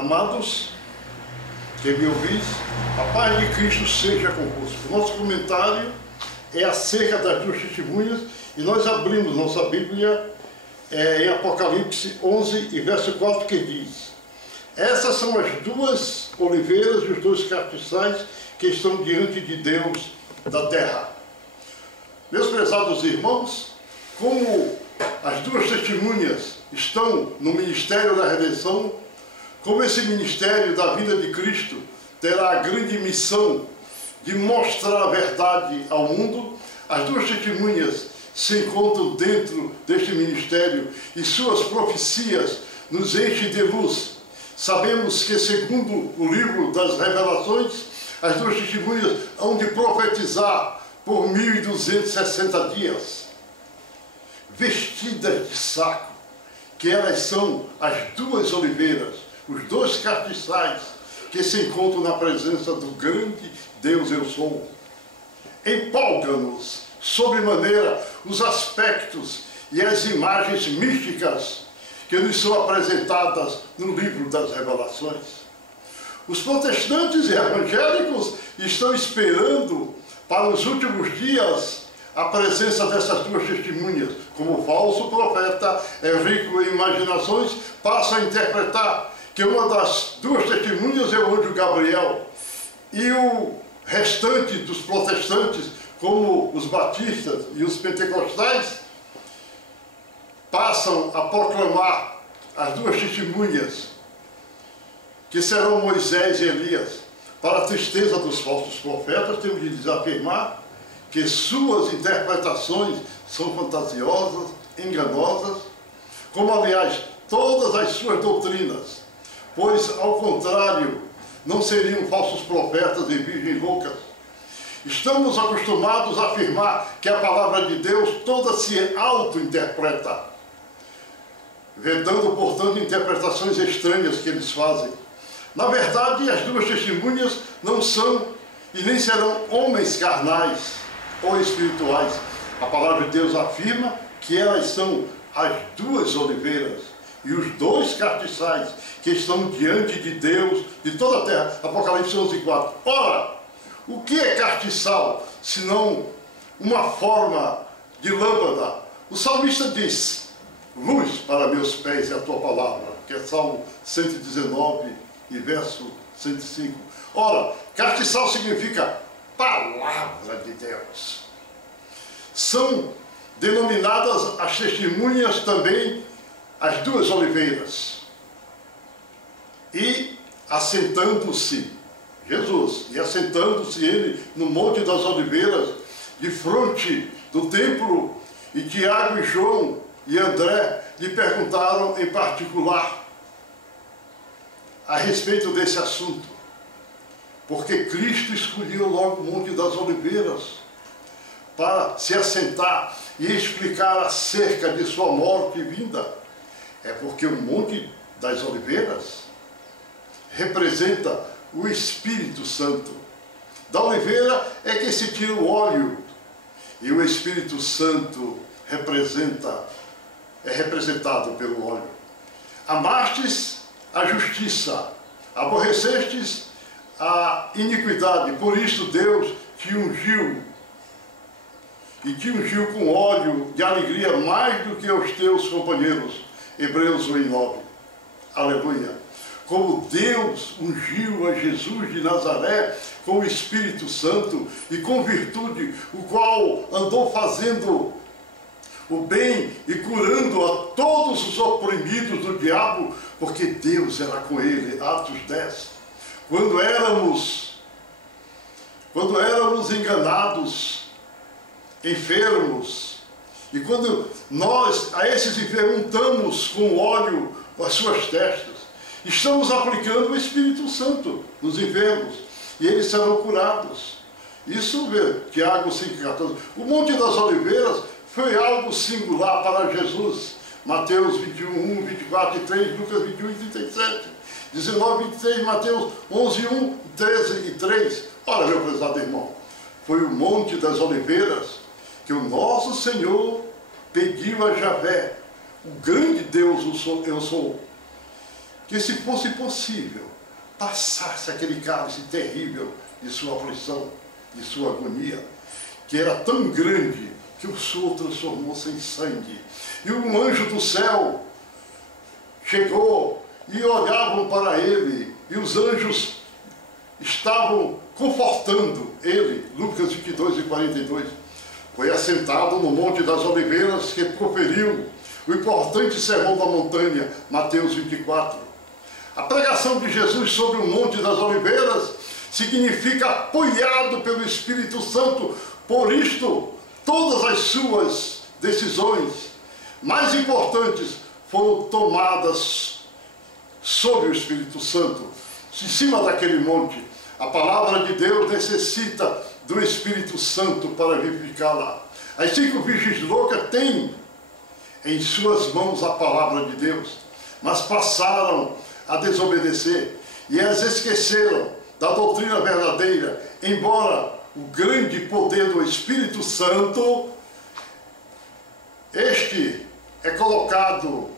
Amados, que me ouvis, a paz de Cristo seja convosco. Nosso comentário é acerca das duas testemunhas e nós abrimos nossa Bíblia em Apocalipse 11 e verso 4, que diz: essas são as duas oliveiras e os dois castiçais que estão diante de Deus da terra. Meus prezados irmãos, como as duas testemunhas estão no ministério da redenção, como esse ministério da vida de Cristo terá a grande missão de mostrar a verdade ao mundo, as duas testemunhas se encontram dentro deste ministério e suas profecias nos enchem de luz. Sabemos que, segundo o livro das Revelações, as duas testemunhas hão de profetizar por 1260 dias, vestidas de saco, que elas são as duas oliveiras, os dois castiçais que se encontram na presença do grande Deus Eu Sou. Empolga-nos sobremaneira os aspectos e as imagens místicas que nos são apresentadas no livro das Revelações. Os protestantes e evangélicos estão esperando para os últimos dias a presença dessas duas testemunhas. Como o falso profeta é rico em imaginações, passa a interpretar que uma das duas testemunhas é o anjo Gabriel e o restante dos protestantes, como os batistas e os pentecostais, passam a proclamar as duas testemunhas, que serão Moisés e Elias. Para a tristeza dos falsos profetas, temos de desafirmar que suas interpretações são fantasiosas, enganosas, como, aliás, todas as suas doutrinas, pois, ao contrário, não seriam falsos profetas e virgens loucas. Estamos acostumados a afirmar que a palavra de Deus toda se auto-interpreta, vedando, portanto, interpretações estranhas que eles fazem. Na verdade, as duas testemunhas não são e nem serão homens carnais ou espirituais. A palavra de Deus afirma que elas são as duas oliveiras e os dois castiçais que estão diante de Deus, de toda a terra. Apocalipse 11:4. Ora, o que é castiçal, senão uma forma de lâmpada? O salmista diz: luz para meus pés é a tua palavra, que é Salmo 119 e verso 105. Ora, castiçal significa palavra de Deus. São denominadas as testemunhas também as duas oliveiras. E assentando-se Jesus, e assentando-se ele no Monte das Oliveiras, de fronte do templo, e Tiago e João e André lhe perguntaram em particular a respeito desse assunto, porque Cristo escolheu logo o Monte das Oliveiras para se assentar e explicar acerca de sua morte e vinda. É porque o Monte das Oliveiras representa o Espírito Santo. Da oliveira é que se tira o óleo, e o Espírito Santo é representado pelo óleo. Amastes a justiça, aborrecestes a iniquidade, por isso Deus te ungiu, e te ungiu com óleo de alegria mais do que os teus companheiros. Hebreus 1:9. Aleluia. Como Deus ungiu a Jesus de Nazaré com o Espírito Santo e com virtude, o qual andou fazendo o bem e curando a todos os oprimidos do diabo, porque Deus era com ele. Atos 10. Quando éramos enganados, enfermos, e quando nós a esses enfermos untamos com óleo as suas testas, estamos aplicando o Espírito Santo nos enfermos, e eles serão curados. Isso vê, Tiago 5,14. O Monte das Oliveiras foi algo singular para Jesus. Mateus 21, 24 e 3, Lucas 21 e 37, 19, 23, Mateus 11, 1, 13 e 3. Ora, meu prezado irmão, foi o Monte das Oliveiras que o nosso Senhor pediu a Javé, o grande Deus Eu Sou, que, se fosse possível, passasse aquele cálice terrível de sua aflição, de sua agonia, que era tão grande que o suor transformou-se em sangue. E um anjo do céu chegou e olhavam para ele, e os anjos estavam confortando ele. Lucas 22 e 42. Foi assentado no Monte das Oliveiras que proferiu o importante sermão da montanha, Mateus 24. A pregação de Jesus sobre o Monte das Oliveiras significa apoiado pelo Espírito Santo. Por isto, todas as suas decisões mais importantes foram tomadas sob o Espírito Santo, em cima daquele monte. A palavra de Deus necessita do Espírito Santo para vivificá-la. As 5 virgens loucas têm em suas mãos a palavra de Deus, mas passaram a desobedecer e as esqueceram da doutrina verdadeira, embora o grande poder do Espírito Santo, este é colocado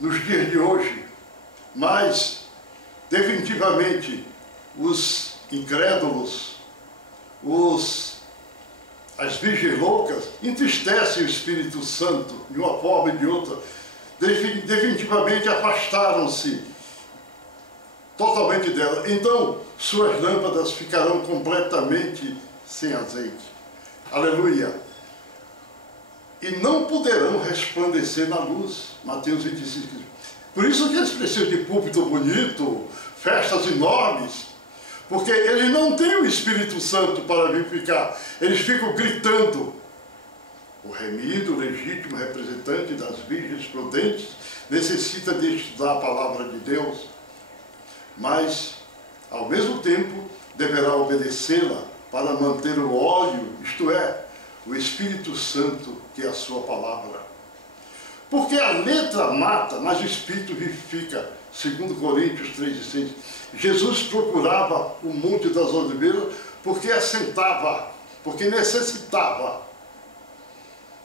nos dias de hoje, mas definitivamente os incrédulos, as virgens loucas, entristecem o Espírito Santo de uma forma e de outra. Definitivamente afastaram-se totalmente dela. Então, suas lâmpadas ficarão completamente sem azeite. Aleluia! E não poderão resplandecer na luz. Mateus 25. Por isso que eles precisam de púlpito bonito, festas enormes, porque eles não têm o Espírito Santo para vivificar. Eles ficam gritando. O remido, legítimo representante das virgens prudentes, necessita de estudar a palavra de Deus, mas, ao mesmo tempo, deverá obedecê-la para manter o óleo, isto é, o Espírito Santo, que é a sua palavra. Porque a letra mata, mas o Espírito vivifica. 2 Coríntios 3 e 6. Jesus procurava o Monte das Oliveiras porque assentava, porque necessitava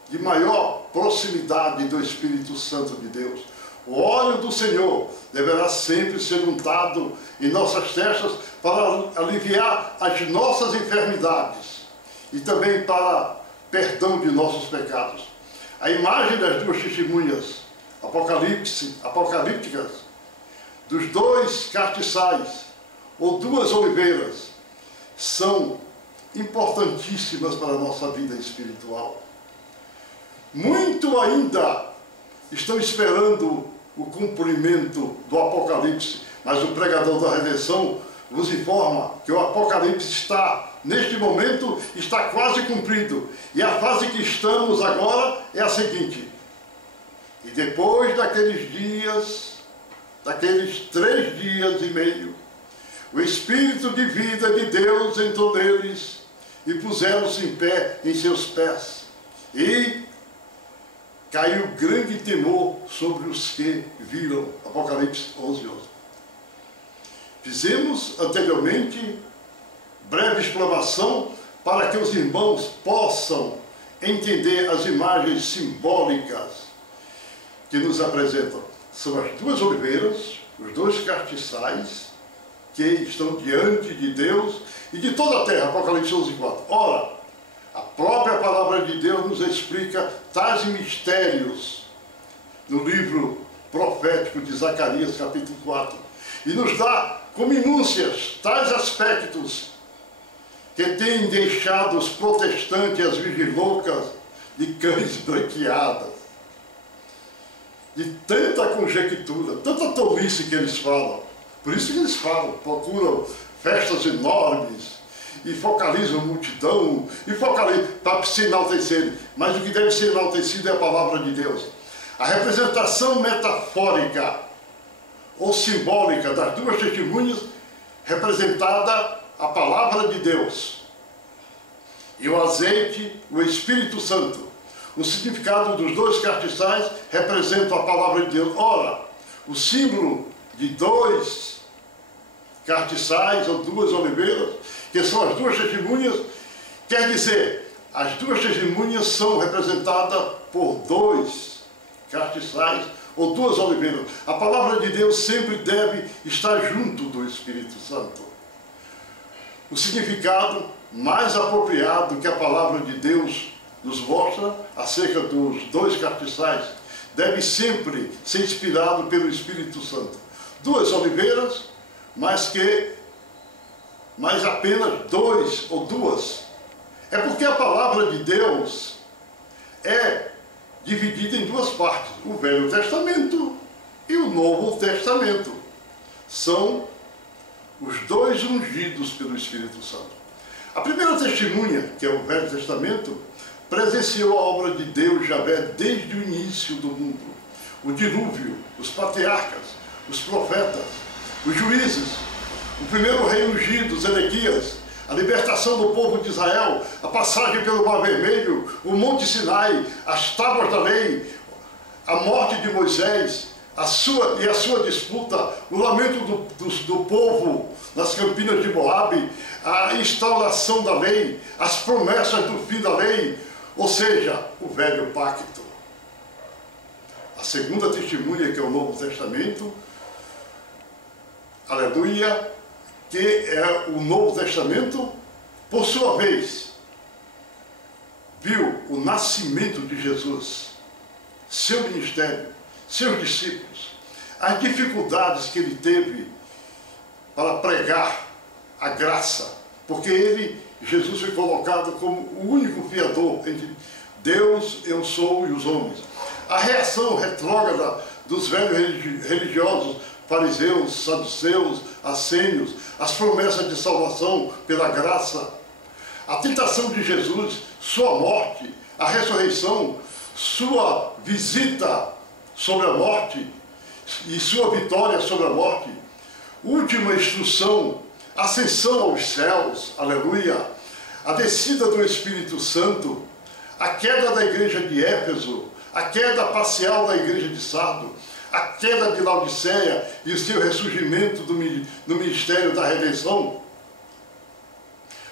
de maior proximidade do Espírito Santo de Deus. O óleo do Senhor deverá sempre ser untado em nossas testas para aliviar as nossas enfermidades e também para perdão de nossos pecados. A imagem das 2 testemunhas apocalípticas, dos 2 castiçais ou 2 oliveiras, são importantíssimas para a nossa vida espiritual. Muito ainda estão esperando o cumprimento do Apocalipse, mas o pregador da redenção vos informa que o Apocalipse está, neste momento, está quase cumprido. E a fase que estamos agora é a seguinte: e depois daqueles dias, daqueles 3 dias e meio, o Espírito de vida de Deus entrou neles e puseram-se em pé em seus pés. E caiu grande temor sobre os que viram. Apocalipse 11:11. Fizemos anteriormente breve explanação para que os irmãos possam entender as imagens simbólicas que nos apresentam. São as 2 oliveiras, os 2 castiçais que estão diante de Deus e de toda a terra. Apocalipse 11:4. Ora, a própria palavra de Deus nos explica tais mistérios no livro profético de Zacarias, capítulo 4, e nos dá com minúcias tais aspectos que têm deixado os protestantes e as virgens loucas de cães branqueadas, de tanta conjectura, tanta tolice que eles falam. Por isso que eles falam, procuram festas enormes, e focalizam a multidão, e focalizam para se enaltecerem. Mas o que deve ser enaltecido é a palavra de Deus. A representação metafórica ou simbólica das 2 testemunhas, representada a palavra de Deus. E o azeite, o Espírito Santo. O significado dos 2 castiçais representa a palavra de Deus. Ora, o símbolo de 2 castiçais ou 2 oliveiras, que são as 2 testemunhas, quer dizer, as 2 testemunhas são representadas por 2 castiçais ou duas oliveiras. A palavra de Deus sempre deve estar junto do Espírito Santo. O significado mais apropriado que a palavra de Deus nos mostra acerca dos dois castiçais deve sempre ser inspirado pelo Espírito Santo. Duas oliveiras, mas apenas dois ou duas. É porque a palavra de Deus é dividida em duas partes, o Velho Testamento e o Novo Testamento. São os dois ungidos pelo Espírito Santo. A primeira testemunha, que é o Velho Testamento, presenciou a obra de Deus, Javé, desde o início do mundo. O dilúvio, os patriarcas, os profetas, os juízes, o primeiro rei ungido, Zedequias, a libertação do povo de Israel, a passagem pelo Mar Vermelho, o Monte Sinai, as tábuas da lei, a morte de Moisés, a sua disputa, o lamento do povo nas campinas de Moabe, a instauração da lei, as promessas do fim da lei, ou seja, o velho pacto. A segunda testemunha, que é o Novo Testamento, aleluia, que é o Novo Testamento, por sua vez, viu o nascimento de Jesus, seu ministério, seus discípulos, as dificuldades que ele teve para pregar a graça, porque Jesus foi colocado como o único fiador entre Deus, eu sou e os homens. A reação retrógrada dos velhos religiosos, fariseus, saduceus, assênios, as promessas de salvação pela graça, a tentação de Jesus, sua morte, a ressurreição, sua visita sobre a morte e sua vitória sobre a morte, última instrução, ascensão aos céus, aleluia, a descida do Espírito Santo, a queda da igreja de Éfeso, a queda parcial da igreja de Sardo, a queda de Laodiceia e o seu ressurgimento no ministério da redenção,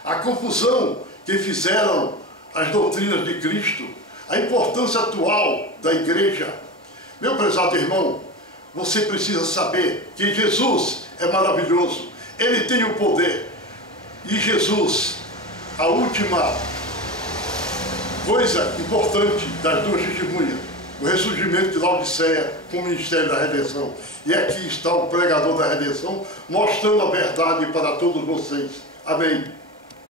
a confusão que fizeram as doutrinas de Cristo, a importância atual da igreja. Meu prezado irmão, você precisa saber que Jesus é maravilhoso, Ele tem o poder, e Jesus, a última coisa importante das duas testemunhas, o ressurgimento de Laodiceia com o ministério da redenção. E aqui está o pregador da redenção, mostrando a verdade para todos vocês. Amém.